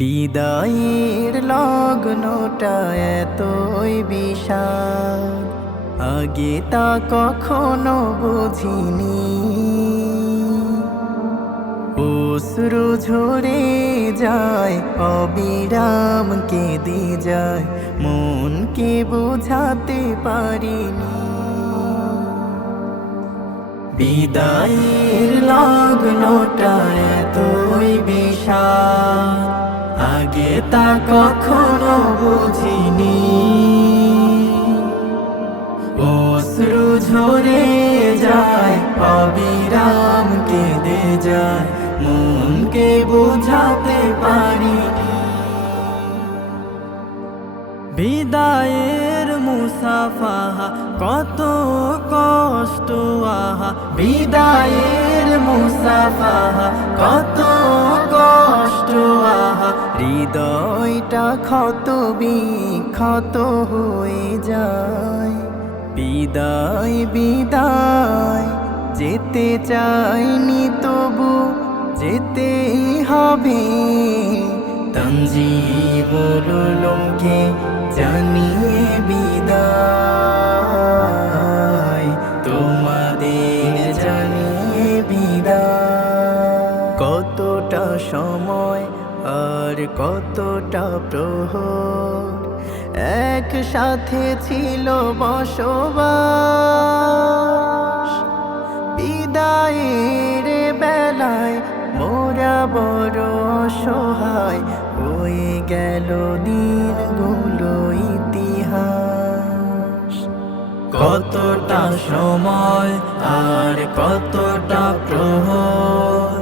বিদায়ের লগ্নটা এতই বিশাল, আগে তা কখনো বুঝিনি। অশ্রু ঝরে যায়, অবিরাম কেঁদে যায়, মনকে বোঝাতে পারিনি। বিদায়ের লগ্নটা এতই বিশাল, আগে তা কখনো বুঝিনি। অশ্রু ঝরে যায়, অবিরাম কেঁদে যায়, মনকে বোঝাতে পারিনি। বিদায়ের মুসাফাহা কত কষ্ট আহা, বিদায়ের মুসাফাহা কত কষ্ট আহা, হৃদয়টা ক্ষত বিক্ষত হয়ে যায়। বিদায় বিদায় যেতে চাইনি, তবু যেতেই হবে। তানজিবুল উলুমকে জানিয়ে বিদায়, তোমাদের জানিয়ে বিদায়। কতটা সময় আর কতটা প্রহর একসাথে ছিল বসবাস। বিদায়ের বেলায় মোরা বড় অসহায়, হয়ে গেল দিনগুলো ইতিহাস। কতটা সময় আর কতটা প্রহর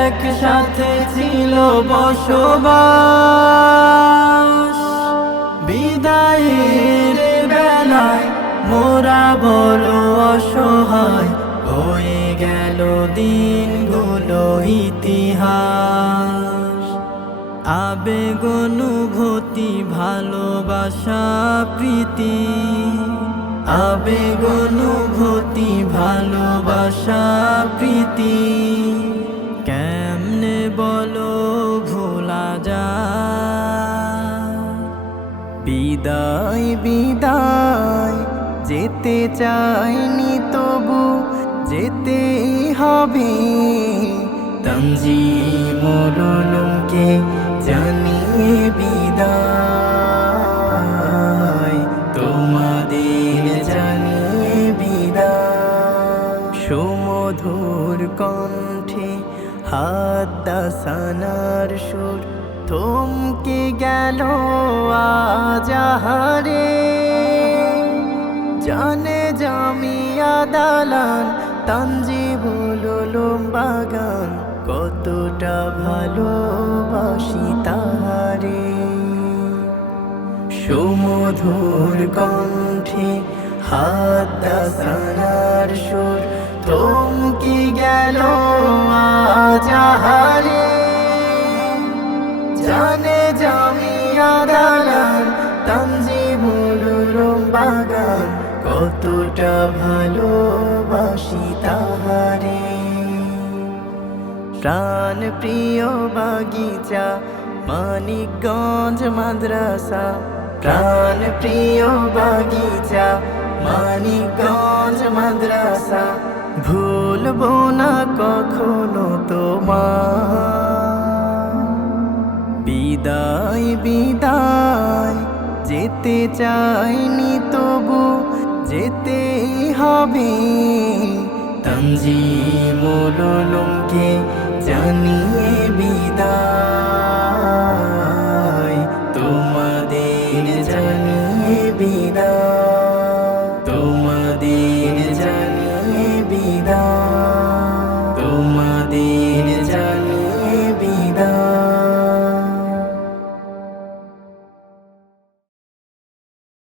একসাথে ছিল বসবাস। বিদায়ের বেলায় মোরা বড় অসহায়, হয়ে গেল দিনগুলো ইতিহাস। আবেগ অনুভূতি ভালোবাসা প্রীতি, আবেগ অনুভূতি ভালোবাসা প্রীতি, কেমনে বলো ভোলা যায়। বিদায় বিদায় যেতে চাইনি, তবু যেতেই হবে। তানজিবুল উলুমকে জানিয়ে বিদায়, তোমাদের জানিয়ে বিদায়। সুমধুর কণ্ঠে হাদাসানার সুর থমকে গেল আজাহারে। জানে জামিয়া দালান, তানজিবুল উলুম বাগান, কতটা ভালোবাসি তাহারে। সুমধুর কণ্ঠে হাদাসানার সুর থমকে গেল আজাহারে। জানে জামিয়া দালান, তানজিবুল উলুম বাগান, কতটা ভালোবাসি তাহারে। প্রাণ প্রিয় বাগিচা মানিকগঞ্জ মাদ্রাসা, প্রাণ প্রিয় বাগিচা মানিকগঞ্জ মাদ্রাসা, ভুলবো না কখনো তোমার। বিদায় বিদায় যেতে চাইনি, তবু যেতেই হবে। তানজিবুল উলুমকে জানিয়ে বিদায়।